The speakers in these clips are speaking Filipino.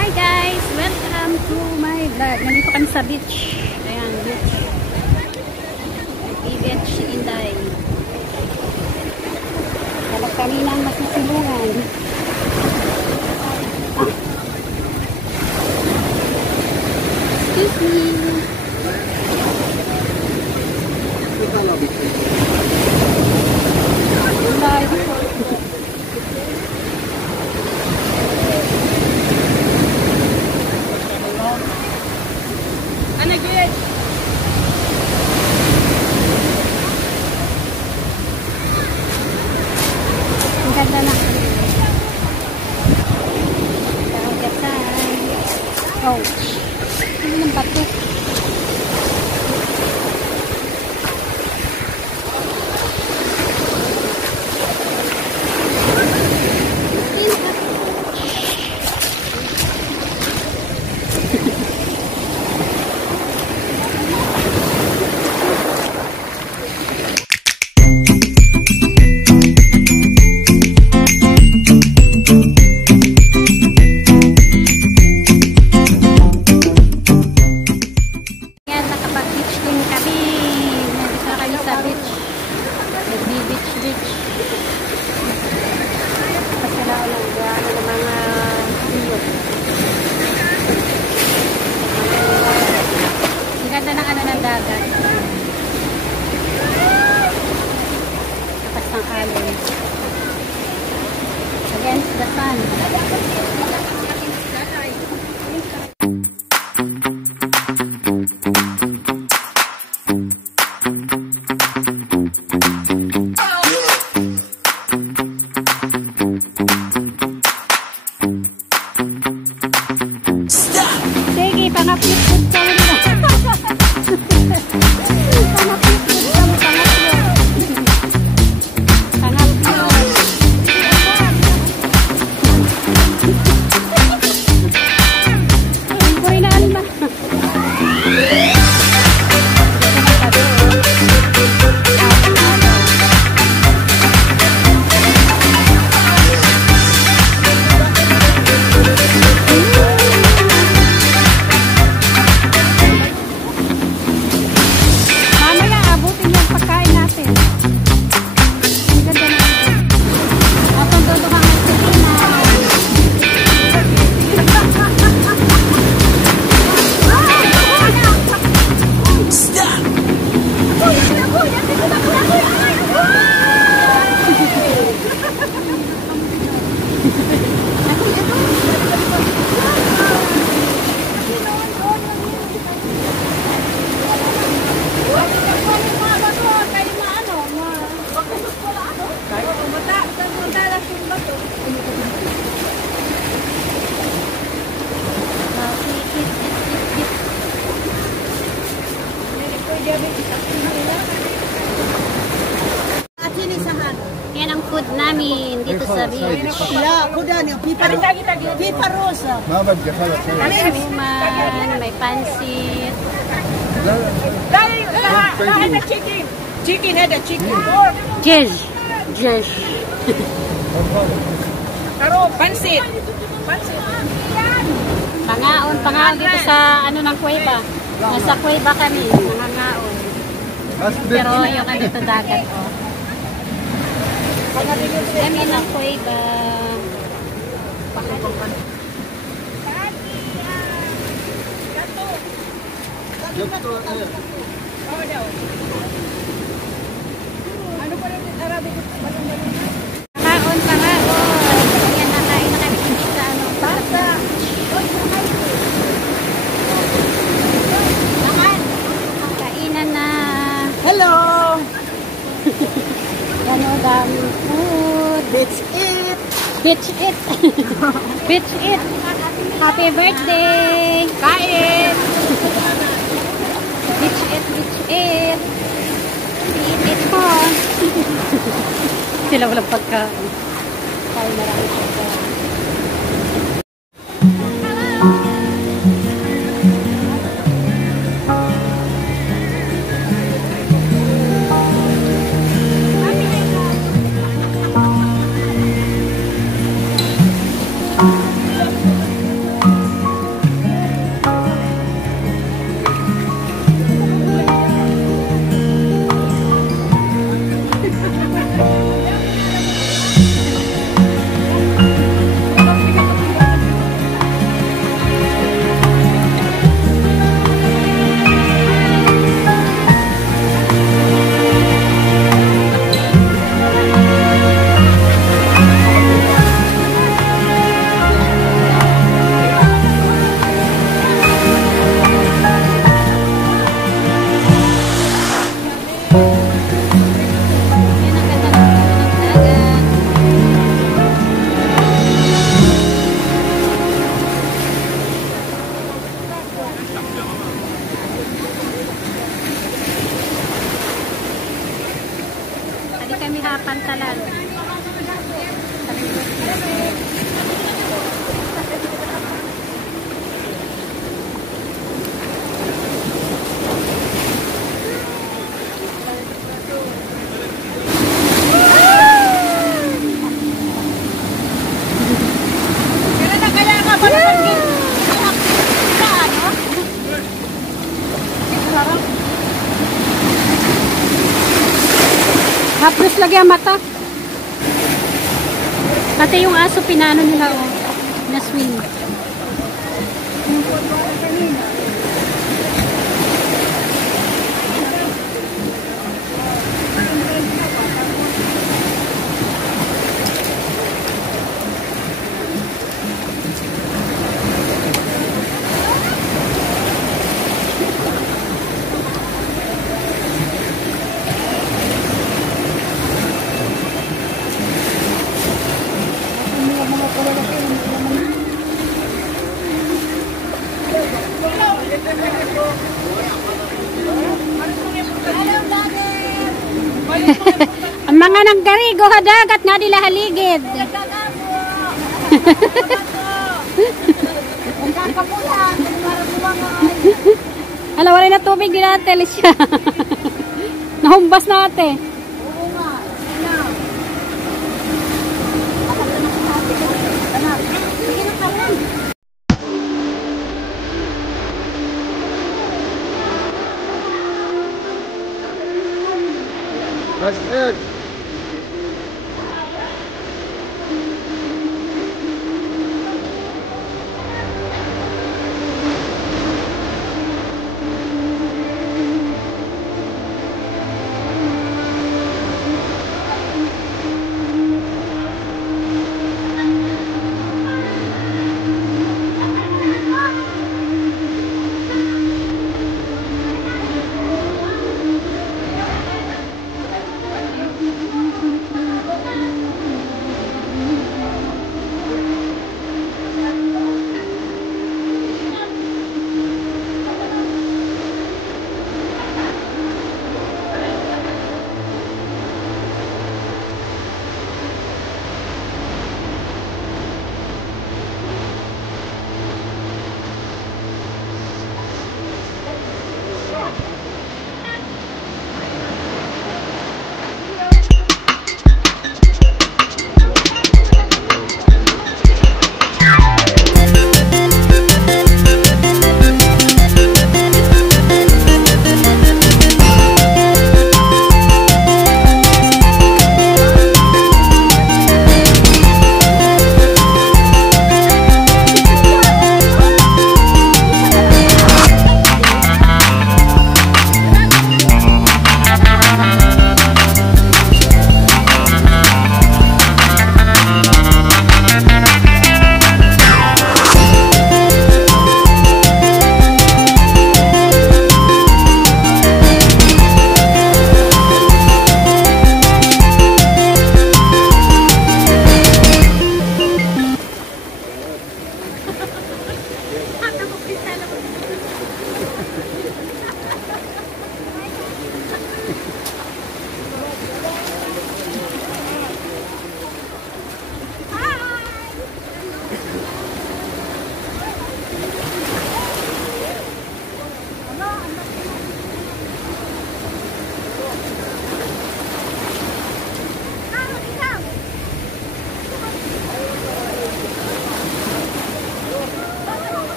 Hi guys! Welcome to my vlog. Nandito kami sa beach. Ayan, beach. Beach Inday. Dapat kami ng masisilungan. Excuse me. Ano good? Ang ganda na. Oh. Ano ng bato? Ganda ng ano ng dagat. Tapas ng alon. Against the sun. Sige, pangapit-pit ka na. Yan ang food namin dito sa beach. Yeah, kuda niya. Pipa rosa. Luman, may pansit. Lahat na chicken. Chicken, had a chicken. Jesh. Jesh. Karo, pansit. Pangaon dito sa ano ng kuweba. Nasa kuweba kami, nangangaon. Pero yung ano dito dagat, oh. Kami ng kuweba. Pangaon. Yan, nakain na kami dito sa ano. Bata. Kainan na. Hello. Gano'n daming food. That's it. Beach it. Beach it. Happy birthday. Kain. Beach it, beach it. Eat it po. Sila walang pagkain. Kaya marami pagkain. lagi ang mata. Pati yung aso pinano nila oh. Na swing. Ang mga nanggarigo hadagat nga nila haligid. Alam, wala na tubig din natin siya. Nahumbas natin. That's it.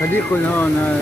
خليكم هون